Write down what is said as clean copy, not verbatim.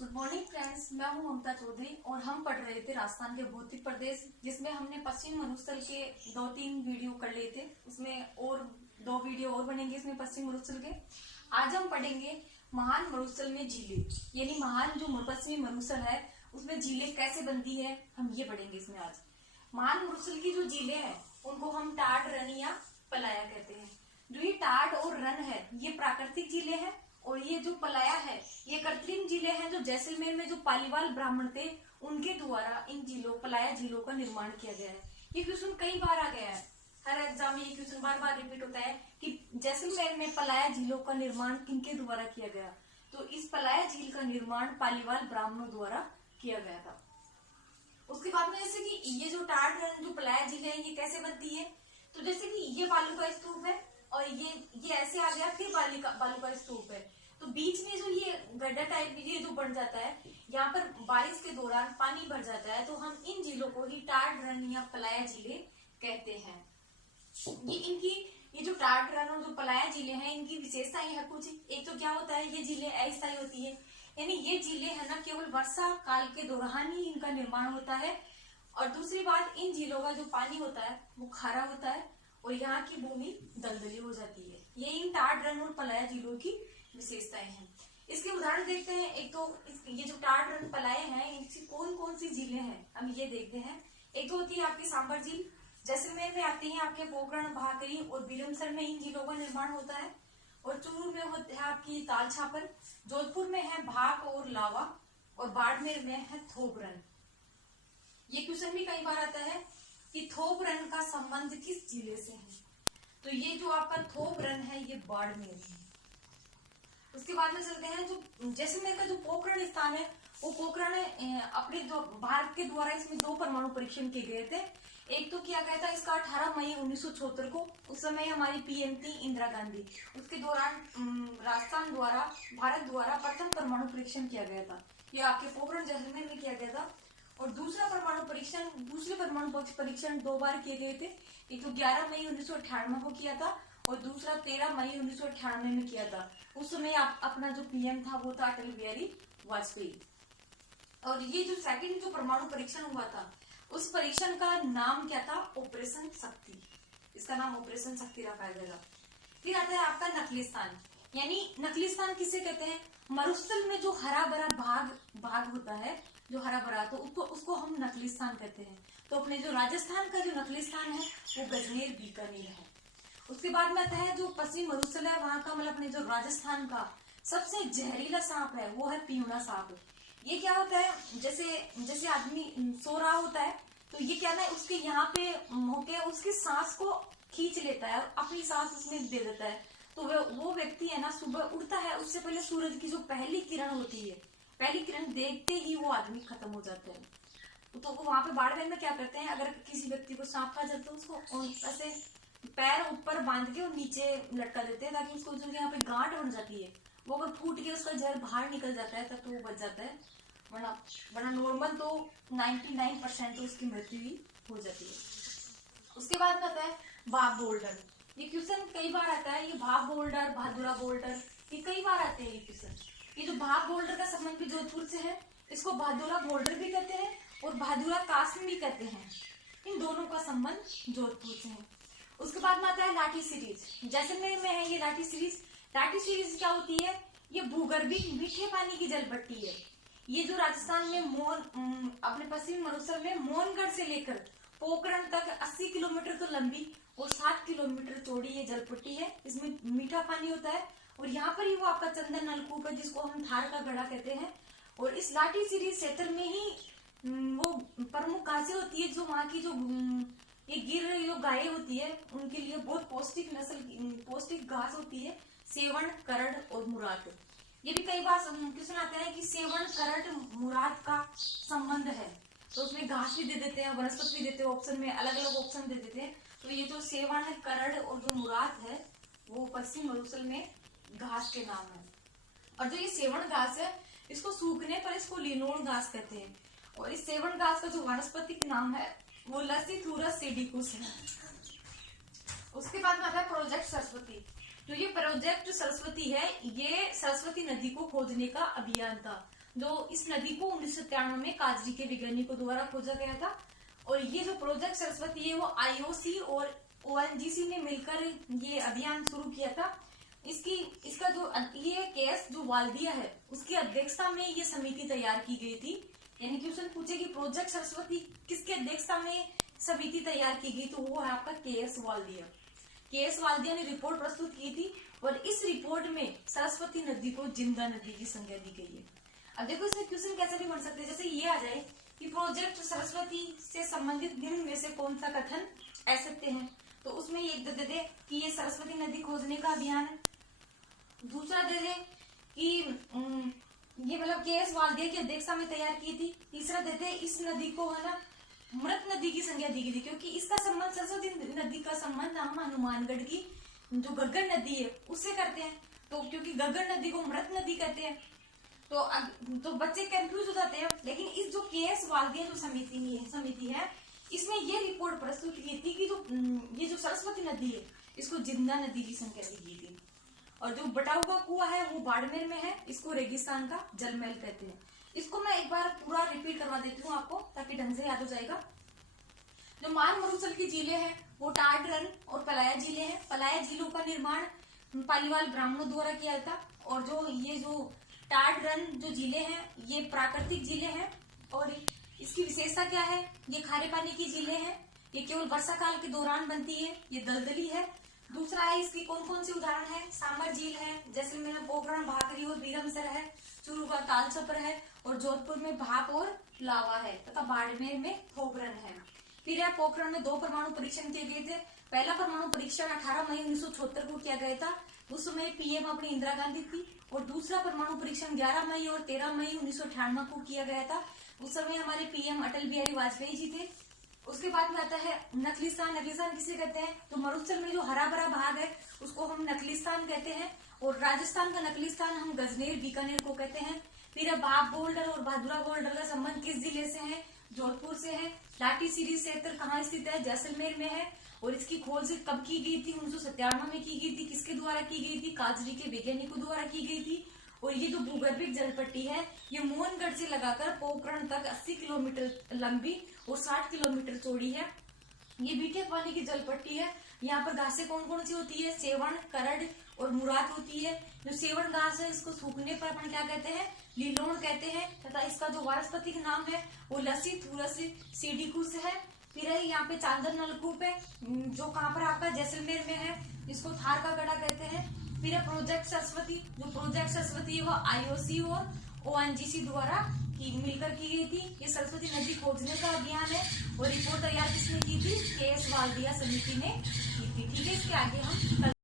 Good morning friends, मैं हूं ममता चौधरी और हम पढ़ रहे थे राजस्थान के भौतिक प्रदेश, जिसमें हमने पश्चिम मरुस्थल के 2-3 वीडियो कर लिए थे। उसमें और 2 वीडियो और बनेंगे इसमें पश्चिम मरुस्थल के। आज हम पढ़ेंगे महान मरुस्थल में झीलें, यानी महान जो पश्चिमी मरुस्थल है उसमें झीलें कैसे बनती है, हम ये पढ़ेंगे इसमें आज। महान मरुस्थल की जो झीलें हैं उनको हम टाट, रन या पलाया कहते हैं। जो ये टाट और रन है ये प्राकृतिक झीलें हैं और ये जो पलाया है ये कृत्रिम झीलें हैं, जो जैसलमेर में जो पालीवाल ब्राह्मण थे उनके द्वारा इन झीलों, पलाया झीलों का निर्माण किया गया है। ये क्वेश्चन कई बार आ गया है, हर एग्जाम में ये क्वेश्चन बार बार रिपीट होता है कि जैसलमेर में पलाया झीलों का निर्माण किनके द्वारा किया गया। तो इस पलाया झील का निर्माण पालीवाल ब्राह्मणों द्वारा किया गया था। उसके बाद में जैसे कि ये जो टाट, रन, जो पलाया झील है ये कैसे बनती है, तो जैसे कि ये बालू का स्तूप है और ये ऐसे आ गया, फिर बालू का स्तूप है, तो बीच में जो ये गड्ढा टाइप ये जो बन जाता है, यहाँ पर बारिश के दौरान पानी भर जाता है, तो हम इन झीलों को ही टाट, रन या पलाया झीलें कहते हैं। ये जो टाट, रन और जो पलाया झीलें हैं इनकी विशेषताएं है कुछ। एक तो क्या होता है, ये झीलें अस्थायी होती है, यानी ये झीलें है ना केवल वर्षा काल के दौरान ही इनका निर्माण होता है। और दूसरी बात, इन झीलों का जो पानी होता है वो खारा होता है और यहाँ की भूमि दलदली हो जाती है। ये इन टाट, रन और पलाया झीलों की विशेषताएं हैं। इसके उदाहरण देखते हैं। एक तो ये जो टाट, रन, पलाए हैं इनकी कौन कौन सी झीलें हैं हम ये देखते हैं। एक तो होती है आपकी सांबर झील, जैसलमेर में आती है आपके पोखरण, भाकरी और बिरमसर में इन झीलों का निर्माण होता है। और चूरू में होती है आपकी ताल छापर, जोधपुर में है भाक और लावा और बाड़मेर में है थोबरन। ये क्वेश्चन भी कई बार आता है कि थोबरन का संबंध किस जिले से है, तो ये जो आपका थोबरन है ये बाड़मेर है। उसके बाद में चलते हैं, जो जैसलमेर का जो पोखरण स्थान है वो पोखरण अपने जो भारत के द्वारा इसमें 2 परमाणु परीक्षण किए गए थे। एक तो किया गया था इसका 18 मई 1976 को, उस समय हमारी पीएम थी इंदिरा गांधी। उसके दौरान राजस्थान द्वारा, भारत द्वारा प्रथम परमाणु परीक्षण किया गया था। ये आपके पोखरण जैसलमेर में किया गया था। और दूसरे परमाणु परीक्षण 2 बार किए गए थे। एक तो 11 मई 1998 को किया था और दूसरा 13 मई 1998 में किया था। उस समय अपना जो पीएम था वो था अटल बिहारी वाजपेयी। और ये जो सेकंड जो परमाणु परीक्षण हुआ था उस परीक्षण का नाम क्या था, ऑपरेशन शक्ति। इसका नाम ऑपरेशन शक्ति रखा गया। फिर आता है आपका नकलिस्तान, यानी नकलिस्तान किसे कहते हैं, मरुस्थल में जो हरा भरा भाग होता है, जो हरा भरा, तो उसको हम नकलिस्तान कहते हैं। तो अपने जो राजस्थान का जो नकलिस्तान है वो गजनेर, बीकानेर है। उसके बाद में आता है जो पश्चिम मरुस्थल है वहां का, मतलब अपने जो राजस्थान का सबसे जहरीला सांप है वो है पीवड़ा सांप। ये क्या होता है, जैसे आदमी सो रहा होता है तो ये क्या है, उसके यहाँ पे होके उसकी सांस को खींच लेता है और अपनी सांस उसमें दे देता है। तो वो व्यक्ति है ना, सुबह उठता है उससे पहले सूरज की जो पहली किरण होती है, पहली किरण देखते ही वो आदमी खत्म हो जाता है। तो वहां पे बाड़मेर में क्या करते हैं, अगर किसी व्यक्ति को सांप खा जाता है उसको ऐसे पैर ऊपर बांध के और नीचे लटका देते हैं, ताकि उसको जो यहाँ पे गांठ बन जाती है वो अगर फूट के उसका जहर बाहर निकल जाता है तब तो वो बच जाता है, वरना नॉर्मल तो 99% तो उसकी मृत्यु ही हो जाती है। उसके बाद आता है भाभ बोल्डर। ये क्वेश्चन कई बार आता है, ये भाभ बोल्डर, भादुरा बोल्डर, ये कई बार आते हैं ये क्वेश्चन। ये जो भाभ बोल्डर का संबंध भी जोधपुर से है, इसको भादुरा बोल्डर भी कहते हैं और भादुरा कास्म भी कहते हैं। इन दोनों का संबंध जोधपुर से है। उसके बाद में आता है लाठी सीरीज, जैसलमेर में है ये लाठी सीरीज। लाठी सीरीज क्या होती है, ये भूगर्भिक मीठे पानी की जल पट्टी है। ये जो राजस्थान में अपने पश्चिमी मरुस्थल में मोहनगढ़ से लेकर पोखरण तक 80 किलोमीटर तो लंबी और 7 किलोमीटर चौड़ी ये जल पट्टी है। इसमें मीठा पानी होता है और यहाँ पर ही वो आपका चंदन नलकूप है जिसको हम थार का गढ़ा कहते हैं। और इस लाठी सीरीज क्षेत्र में ही वो प्रमुख घासें होती है, जो वहाँ की जो ये गिर जो गाय होती है उनके लिए बहुत पौष्टिक घास होती है, सेवण, करड़ और मुराद। ये भी कई बार क्वेश्चन आता है कि सेवण, करड़, मुराद का संबंध है, तो उसमें घास भी दे देते हैं, वनस्पति भी देते हैं, ऑप्शन में अलग अलग ऑप्शन दे देते हैं। तो ये जो सेवण है, करड़ और जो मुराद है वो पश्चिम मरुस्थल में घास के नाम है। और जो ये सेवण घास है इसको सूखने पर इसको लिनोल घास कहते हैं। और इस सेवण घास का जो वानस्पतिक नाम है वो लसीथुरस सेडिकुस है। उसके बाद में आता है प्रोजेक्ट सरस्वती। तो ये प्रोजेक्ट सरस्वती है, ये सरस्वती नदी को खोजने का अभियान था। जो इस नदी को 1993 में काजरी के वैज्ञानिकों द्वारा खोजा गया था। और ये जो प्रोजेक्ट सरस्वती है वो IOC और ONGC ने मिलकर ये अभियान शुरू किया था। इसका जो ये केस जो वाल्दिया है उसकी अध्यक्षता में ये समिति तैयार की गई थी। यानी क्वेश्चन पूछे कि प्रोजेक्ट सरस्वती किसकी अध्यक्षता में समिति तैयार की गई, तो वो है आपका KS वाल्दिया। KS वाल्दिया ने रिपोर्ट प्रस्तुत की थी और इस रिपोर्ट में सरस्वती नदी को जिंदा नदी की संज्ञा दी गई है। अब देखो इसमें क्वेश्चन कैसे भी बन सकते हैं, जैसे ये आ जाए कि प्रोजेक्ट सरस्वती से संबंधित निम्न में से कौन सा कथन असत्य है, तो उसमें ये दे दे कि ये सरस्वती नदी खोजने का अभियान है। दूसरा दे दे कि ये मतलब KS वाल्दिया की अध्यक्षता में तैयार की थी। तीसरा देते इस नदी को है ना मृत नदी की संज्ञा दी गई थी, क्योंकि इसका संबंध सरस्वती नदी का संबंध हम हनुमानगढ़ की जो गग्गर नदी है उससे करते हैं, तो क्योंकि गग्गर नदी को मृत नदी कहते हैं तो बच्चे कंफ्यूज हो जाते हैं। लेकिन इस जो KS वाल्दिया जो समिति है इसमें ये रिपोर्ट प्रस्तुत की थी कि ये जो सरस्वती नदी है इसको जिंदा नदी की संज्ञा दी गई थी। और जो बटा हुआ कुआं है वो बाड़मेर में है, इसको रेगिस्तान का जलमहल कहते हैं। इसको मैं एक बार पूरा रिपीट करवा देती हूँ आपको ताकि ढंग से याद हो जाएगा। जो मान मरुस्थल की झीलें हैं वो टाट रन और पलाया झीलें हैं। पलाया झीलों का निर्माण पालीवाल ब्राह्मणों द्वारा किया था। और जो टाट रन जो झीलें हैं ये प्राकृतिक झीलें हैं और इसकी विशेषता क्या है, ये खारे पानी की झीलें हैं, ये केवल वर्षा काल के दौरान बनती है, ये दलदली है। दूसरा है इसकी कौन कौन सी उदाहरण है, सामर झील है, जैसलमेर में पोखरण भाकरी और बीरमसर है, चूरू का तालछपर है और जोधपुर में भाप और लावा है तथा बाड़मेर में पोखरण है। फिर यह पोखरण में 2 परमाणु परीक्षण किए गए थे। पहला परमाणु परीक्षण 18 मई 1976 को किया गया था, उस समय PM अपनी इंदिरा गांधी थी। और दूसरा परमाणु परीक्षण 11 मई और 13 मई 1998 को किया गया था, उस समय हमारे PM अटल बिहारी वाजपेयी जी थे। उसके बाद में आता है नकलीस्थान। नकलीस्थान किसे कहते हैं, तो मरुस्थल में जो हरा भरा भाग है उसको हम नकलीस्थान कहते हैं। और राजस्थान का नकलीस्थान हम गजनेर बीकानेर को कहते हैं। फिर भाप बोल्डर और भादुरा बोल्डर का संबंध किस जिले से है, जोधपुर से है। लाठी सीरी क्षेत्र कहाँ स्थित है, जैसलमेर में है। और इसकी खोज कब की गई थी, 1997 में की गई थी। किसके द्वारा की गई थी, काजरी के वैज्ञानिकों द्वारा की गई थी। और ये जो भूगर्भिक जलपट्टी है ये मोहनगढ़ से लगाकर पोखरण तक 80 किलोमीटर लंबी और 60 किलोमीटर चौड़ी है। ये मीठे पानी की जलपट्टी है। यहाँ पर घासें कौन कौन सी होती है, सेवण, करड़ और मुराद होती है। जो सेवण घास है इसको सूखने पर अपन क्या कहते हैं, लीलोण कहते हैं। तथा इसका जो वानस्पतिक नाम है वो लसी थूरस सीडिकुस है। फिर यहाँ पे चांदन नलकूप है जो कहाँ पर आपका जैसलमेर में है, इसको थार का गढ़ा कहते हैं। फिर प्रोजेक्ट सरस्वती, जो प्रोजेक्ट सरस्वती है वो IOC और ONGC द्वारा मिलकर की गई थी। ये सरस्वती नदी खोजने का अभियान है और रिपोर्ट तैयार किसने की थी, KS वाल्दिया समिति ने की थी। ठीक है, इसके आगे हम